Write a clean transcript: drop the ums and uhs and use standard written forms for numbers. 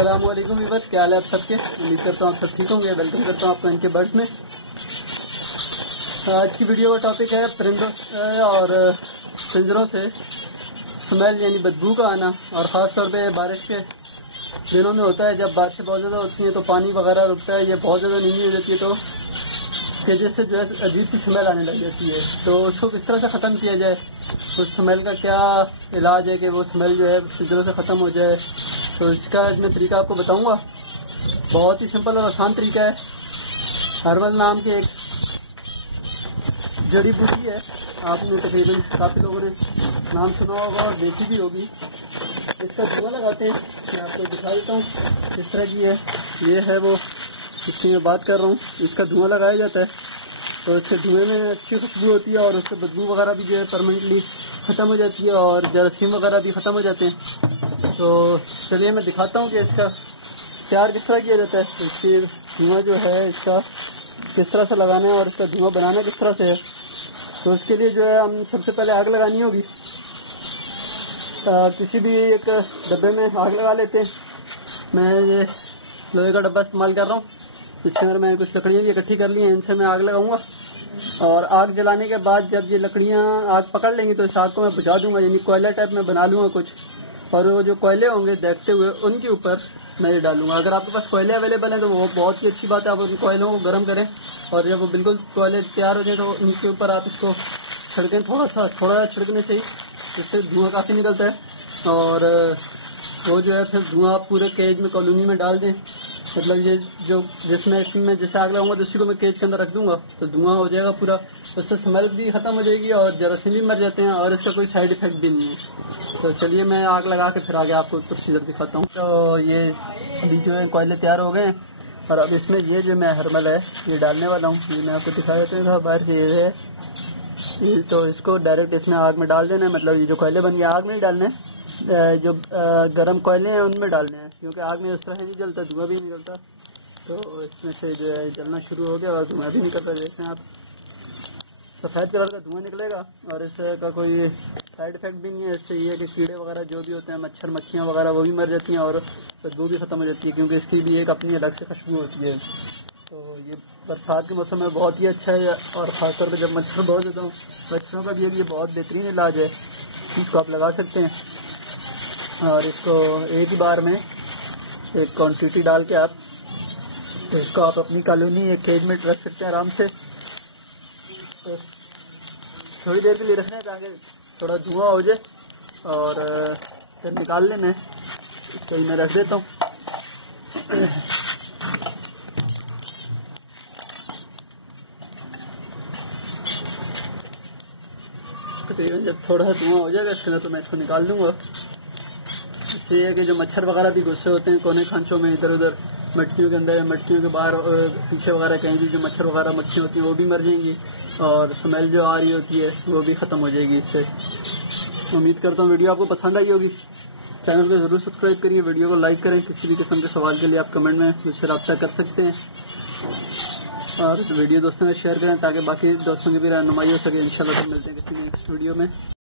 अस्सलाम वालेकुम व्यूअर्स, क्या हाल है आप सबके। उम्मीद करता हूँ आप सब ठीक होंगे। वेलकम करता हूँ आपको इनके बर्ड में। आज की वीडियो का टॉपिक है परिंदों और पिंजरों से स्मेल यानी बदबू का आना। और ख़ास तौर पे बारिश के दिनों में होता है, जब बारिशें बहुत ज़्यादा होती हैं तो पानी वगैरह रुकता है, ये बहुत ज़्यादा नींवी हो जाती है तो कि जिससे जो है अजीब सी स्मेल आने लग जाती है। तो उसको किस तरह से ख़त्म किया जाए, उस स्मेल का क्या इलाज है कि वो स्मेल जो है पिंजरों से ख़त्म हो जाए, तो इसका मैं तरीका आपको बताऊंगा। बहुत ही सिंपल और आसान तरीका है। हर्बल नाम की एक जड़ी बूटी है, आपने तकरीबन काफ़ी लोगों ने नाम सुना होगा और देखी भी होगी। इसका धुआं लगाते हैं, मैं आपको दिखा देता हूँ किस तरह की है। ये है वो जिसकी मैं बात कर रहा हूँ, इसका धुआं लगाया जाता है तो इससे धुएं में अच्छी खुशबू होती है और उससे बदबू वगैरह भी जो है परमानेंटली ख़त्म हो जाती है और जरासीम वगैरह भी ख़त्म हो जाते हैं। तो चलिए मैं दिखाता हूँ कि इसका तैयार किस तरह किया जाता है। तो इसकी धुआं जो है इसका किस तरह से लगाना है और इसका धुआं बनाना किस तरह से है। तो इसके लिए जो है हम सबसे पहले आग लगानी होगी। किसी भी एक डब्बे में आग लगा लेते हैं। मैं ये लोहे का डब्बा इस्तेमाल कर रहा हूँ। इसके अंदर मैंने कुछ लकड़ियाँ इकट्ठी कर ली हैं, इनसे मैं आग लगाऊंगा। और आग जलाने के बाद जब ये लकड़ियाँ आग पकड़ लेंगी तो इस आग को मैं बुझा दूंगा, यानी कोयला टाइप में बना लूँगा कुछ। और वो जो कोयले होंगे देखते हुए उनके ऊपर मैं ये डालूंगा। अगर आपके पास कोयले अवेलेबल हैं तो वो बहुत ही अच्छी बात है, आप उन कोयलों को गर्म करें और जब वो बिल्कुल कोयले तैयार हो जाए तो उनके ऊपर आप इसको छिड़कें। थोड़ा छिड़कने से ही इससे धुआं काफ़ी निकलता है। और वो जो है फिर धुआं आप पूरे केज में कॉलोनी में डाल दें। मतलब ये जो इसमें जैसे आग लगाऊंगा तो इसी को मैं केज के अंदर रख दूंगा तो धुआं हो जाएगा पूरा। उससे स्मेल भी ख़त्म हो जाएगी और जरासीम भी मर जाते हैं और इसका कोई साइड इफेक्ट भी नहीं है। तो चलिए मैं आग लगा के फिर आगे आपको प्रोसीजर दिखाता हूँ। तो ये अभी जो है कोयले तैयार हो गए हैं और अब इसमें ये जो मैं हर्बल है ये डालने वाला हूँ। ये मैं आपको दिखा देता हूँ। बाहर से ये है, तो इसको डायरेक्ट इसमें आग में डाल देना है। मतलब ये जो कोयले बन गए आग में ही डालने हैं, जो गर्म कोयले हैं उनमें डालने हैं, क्योंकि आग में उस तरह से नहीं जलता, धुआं भी नहीं निकलता। तो इसमें से जो है जलना शुरू हो गया और धुआं भी निकलता है। जैसे आप सफ़ेद कलर का धुआं निकलेगा और इसका कोई साइड इफेक्ट भी नहीं है। इससे ये है कि कीड़े वगैरह जो भी होते हैं, मच्छर मक्खियाँ वगैरह वो भी मर जाती हैं और बदबू भी ख़त्म हो जाती है, क्योंकि इसकी भी एक अपनी अलग से खुशबू होती है। तो ये बरसात के मौसम में बहुत ही अच्छा है और ख़ासतौर पर जब मच्छर बहुत ज़्यादा हो, मच्छरों का भी ये बहुत बेहतरीन इलाज है। इसको आप लगा सकते हैं और इसको एक ही बार में एक क्वांटिटी डाल के आप इसको आप अपनी कॉलोनी एक केज में रख सकते हैं आराम से। तो थोड़ी देर के लिए रखना है ताकि थोड़ा धुआं हो जाए और फिर निकालने में इसको मैं रख देता हूँ। तकरीबन जब थोड़ा सा धुआं हो जाएगा इसके अंदर तो मैं इसको निकाल दूँगा। इससे ये है कि जो मच्छर वगैरह भी गुस्से होते हैं कोने खांचों में, इधर उधर मटकियों के अंदर, मटकियों के बाहर पीछे वगैरह कहीं भी जो मच्छर वगैरह मक्खियाँ होती हैं वो भी मर जाएंगी और स्मेल जो आ रही होती है वो भी ख़त्म हो जाएगी इससे। उम्मीद करता हूँ वीडियो आपको पसंद आई होगी। चैनल को ज़रूर सब्सक्राइब करिए, वीडियो को लाइक करें। किसी भी किस्म के सवाल के लिए आप कमेंट में मुझसे रब्ता कर सकते हैं और वीडियो दोस्तों में शेयर करें ताकि बाकी दोस्तों की भी रहनुमाई हो सके। इंशाल्लाह मिलते हैं किसी नेक्स्ट वीडियो में।